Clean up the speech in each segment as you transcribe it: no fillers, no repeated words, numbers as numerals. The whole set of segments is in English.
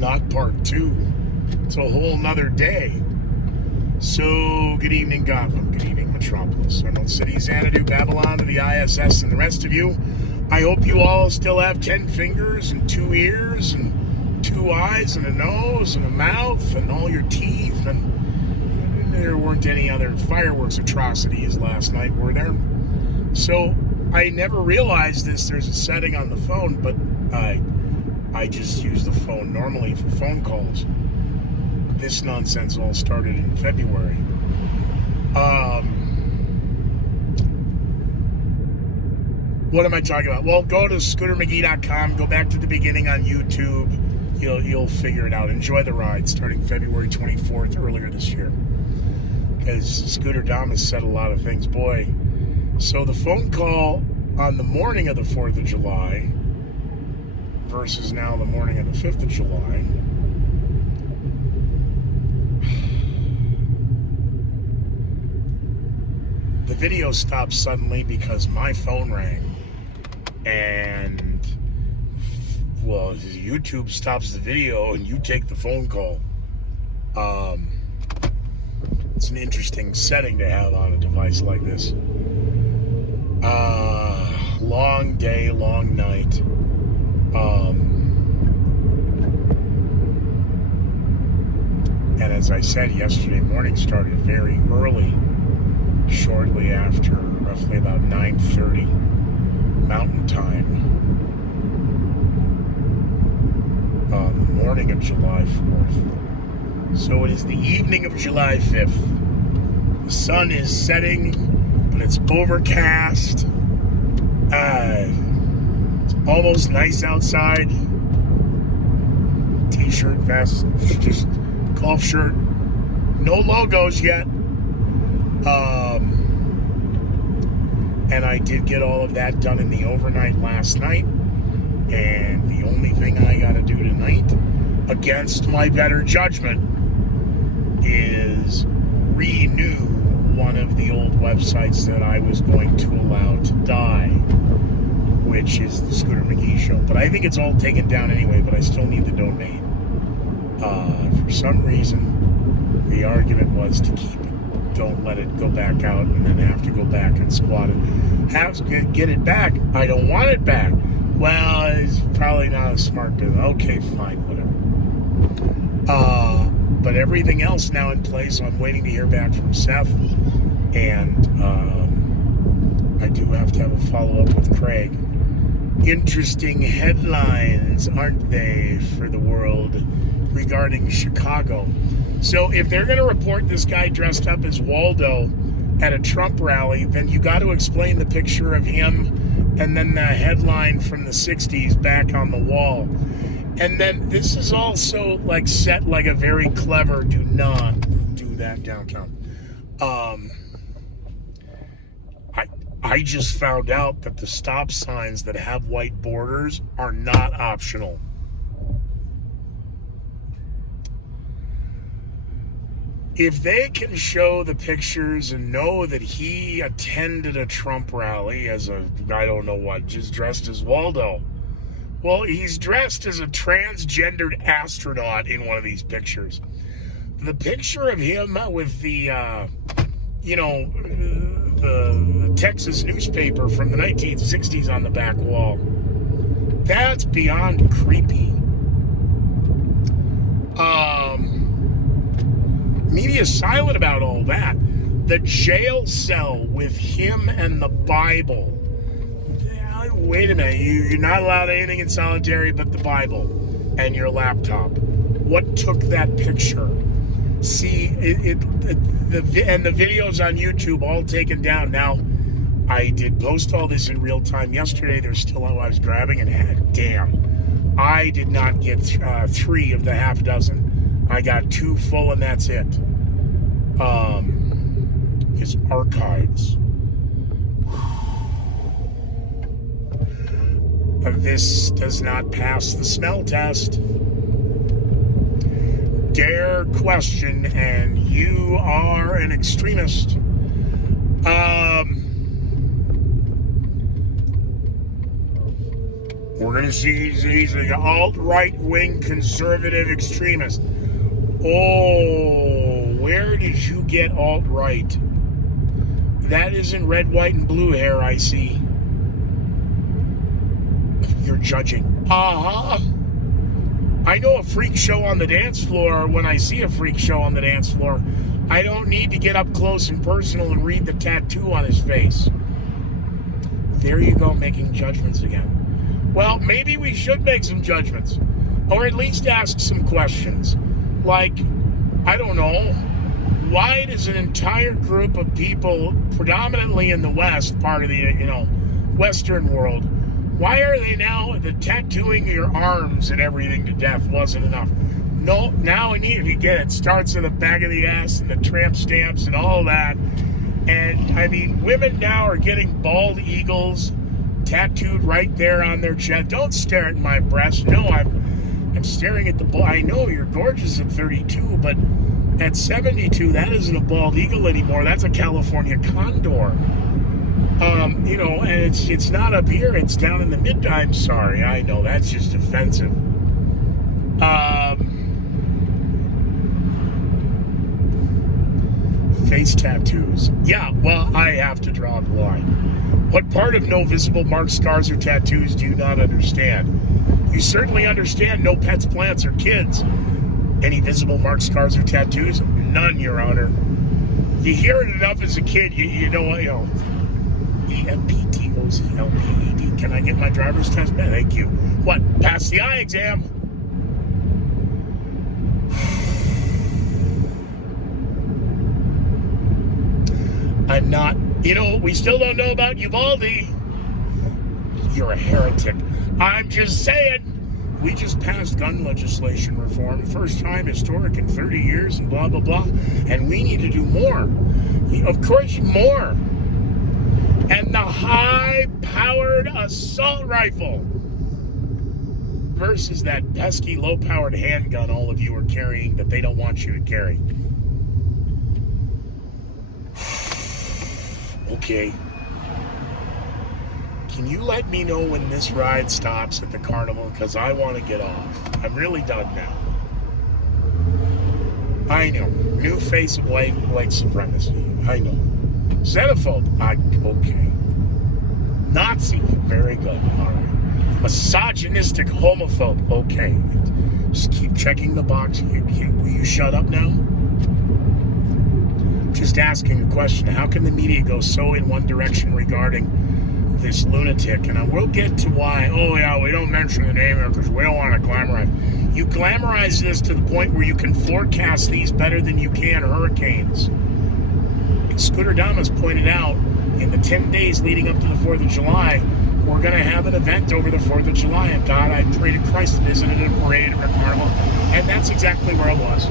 not part 2. It's a whole nother day. So, good evening, Gotham. Good evening, Metropolis. Emerald City, Xanadu, Babylon, to the ISS, and the rest of you. I hope you all still have 10 fingers and 2 ears and 2 eyes and a nose and a mouth and all your teeth. And there weren't any other fireworks atrocities last night, were there? So, I never realized this. There's a setting on the phone, but I just use the phone normally for phone calls. This nonsense all started in February. What am I talking about? Well, go to scootermcgee.com. Go back to the beginning on YouTube. You'll figure it out. Enjoy the ride starting February 24th, earlier this year. Because Scooter Dom has said a lot of things. Boy. So the phone call on the morning of the 4th of July versus now the morning of the 5th of July. The video stopped suddenly because my phone rang, and well, YouTube stops the video and you take the phone call. It's an interesting setting to have on a device like this. Long day, long night. And as I said, yesterday morning started very early. Shortly after, roughly about 9:30 Mountain Time, on the morning of July 4th. So it is the evening of July 5th. The sun is setting, but it's overcast. It's almost nice outside. T-shirt, vest, just golf shirt. No logos yet. And I did get all of that done in the overnight last night. And the only thing I got to do tonight, against my better judgment, is renew one of the old websites that I was going to allow to die, which is the Scooter McGee Show. But I think it's all taken down anyway, but I still need the domain. For some reason, the argument was to keep it. Don't let it go back out and then have to go back and squat it. Have to get it back. I don't want it back. Well, it's probably not a smart business. Okay, fine, whatever. But everything else now in place, so I'm waiting to hear back from Seth. And I do have to have a follow-up with Craig. Interesting headlines, aren't they, for the world regarding Chicago. So if they're going to report this guy dressed up as Waldo at a Trump rally, then you got to explain the picture of him and then the headline from the 60s back on the wall. And then this is also like set like a very clever do not do that downtown. I just found out that the stop signs that have white borders are not optional. If they can show the pictures and know that he attended a Trump rally as a, I don't know what, just dressed as Waldo. Well, he's dressed as a transgendered astronaut in one of these pictures. The picture of him with the, the Texas newspaper from the 1960s on the back wall, that's beyond creepy. Media is silent about all that. The jail cell with him and the Bible. Wait a minute, you're not allowed anything in solitary but the Bible and your laptop. What took that picture? See, the videos on YouTube all taken down. Now, I did post all this in real time yesterday. There's still I was grabbing, and damn, I did not get 3 of the half dozen. I got 2 full, and that's it. His archives. This does not pass the smell test. Dare question, and you are an extremist. We're going to see he's an alt-right-wing conservative extremist. Oh, where did you get alt-right? That isn't red, white, and blue hair I see. You're judging. Uh-huh. I know a freak show on the dance floor. When I see a freak show on the dance floor, I don't need to get up close and personal and read the tattoo on his face. There you go, making judgments again. Well, maybe we should make some judgments, or at least ask some questions. Like, I don't know, why does an entire group of people, predominantly in the West, part of the, Western world, why are they now, the tattooing your arms and everything to death wasn't enough? No, now we need, if you get it, starts in the back of the ass and the tramp stamps and all that. And, I mean, women now are getting bald eagles tattooed right there on their chest. Don't stare at my breast. No, I'm staring at the ball. I know you're gorgeous at 32, but at 72, that isn't a bald eagle anymore. That's a California condor. And it's not up here. It's down in the mid. I'm sorry. I know that's just offensive. Face tattoos. Yeah, well, I have to draw the line. What part of no visible marks, scars, or tattoos do you not understand? You certainly understand no pets, plants, or kids. Any visible marks, scars, or tattoos? None, Your Honor. You hear it enough as a kid, you know what, EMPTOZLPED. Can I get my driver's test? Thank you. What? Pass the eye exam? I'm not. We still don't know about Uvalde. You're a heretic. I'm just saying. We just passed gun legislation reform. First time historic in 30 years and blah, blah, blah. And we need to do more. Of course, more. And the high-powered assault rifle versus that pesky low-powered handgun all of you are carrying that they don't want you to carry. Okay. Can you let me know when this ride stops at the carnival? Because I want to get off. I'm really done now. I know. New face of white supremacy. I know. Xenophobe. Okay. Nazi. Very good. All right. Misogynistic homophobe. Okay. Just keep checking the box. Will you shut up now? Just asking a question. How can the media go so in one direction regarding this lunatic? And I will get to why. Oh, yeah, we don't mention the name because we don't want to glamorize. You glamorize this to the point where you can forecast these better than you can hurricanes. Scooter Damas pointed out in the 10 days leading up to the 4th of July, we're going to have an event over the 4th of July. And God, I pray to Christ it isn't a parade or a carnival. And that's exactly where it was.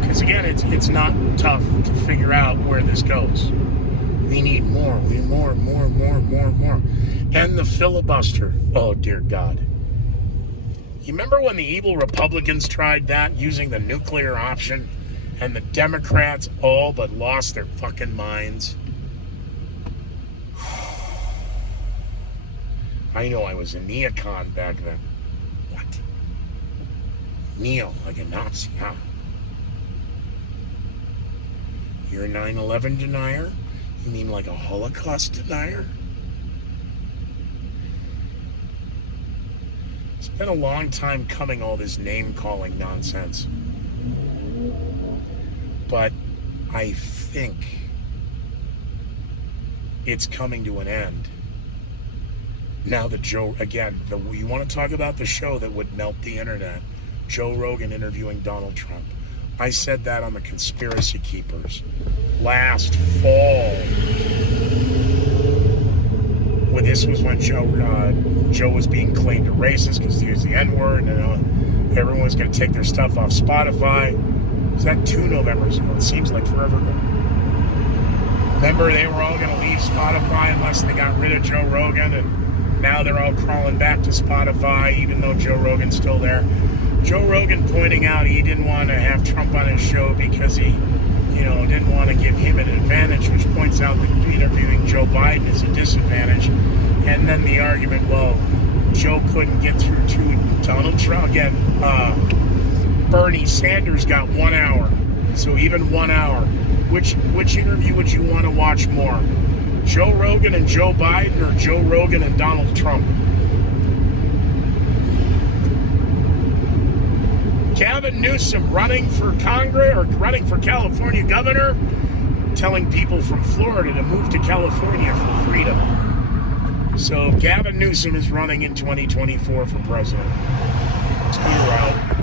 Because again, it's not tough to figure out where this goes. We need more. We need more. And the filibuster. Oh, dear God. You remember when the evil Republicans tried that using the nuclear option and the Democrats all but lost their fucking minds? I know I was a neocon back then. What? Neo, like a Nazi, huh? You're a 9/11 denier? You mean like a Holocaust denier? It's been a long time coming, all this name-calling nonsense. But I think it's coming to an end. Now that Joe, again, you want to talk about the show that would melt the internet, Joe Rogan interviewing Donald Trump. I said that on the Conspiracy Keepers last fall. Well, this was when Joe was being claimed a racist because he used the N-word, and everyone was going to take their stuff off Spotify. Was that 2 Novembers ago? It seems like forever ago. Remember, they were all going to leave Spotify unless they got rid of Joe Rogan, and now they're all crawling back to Spotify, even though Joe Rogan's still there. Joe Rogan pointing out he didn't want to have Trump on his show because he, didn't want to give him an advantage, which points out that interviewing Joe Biden is a disadvantage. And then the argument, well, Joe couldn't get through to Donald Trump. Again, Bernie Sanders got 1 hour. So even 1 hour. Which interview would you want to watch more? Joe Rogan and Joe Biden, or Joe Rogan and Donald Trump? Gavin Newsom running for Congress, or running for California governor, telling people from Florida to move to California for freedom. So Gavin Newsom is running in 2024 for president. We're out.